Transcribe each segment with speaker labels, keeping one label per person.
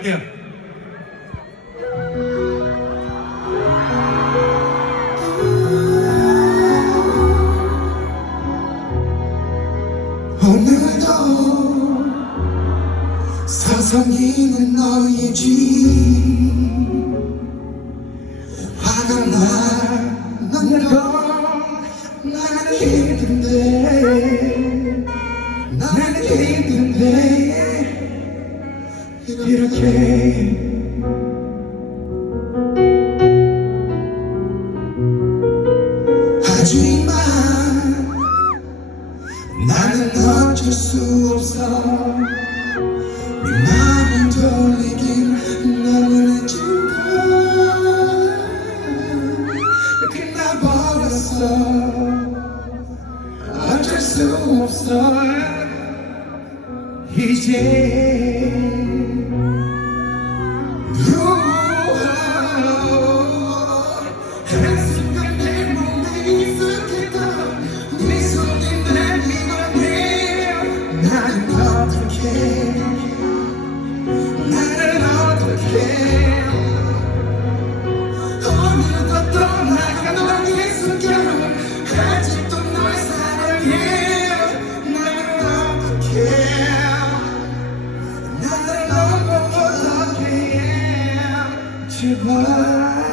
Speaker 1: 갈게요.
Speaker 2: 오늘도 사상이는 너의 집 하지만 나는 어쩔 수 없어. 네 맘을 돌리긴 너무 늦은 걸 끝나버렸어. 어쩔 수 없어. 이제 释怀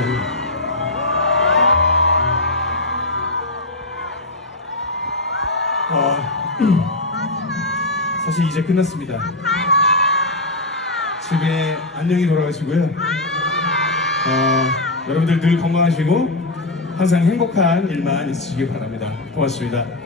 Speaker 2: 있어요. 아,
Speaker 1: 사실 이제 끝났습니다. 집에 안녕히 돌아가시고요. 아, 여러분들 늘 건강하시고 항상 행복한 일만 있으시길 바랍니다. 고맙습니다.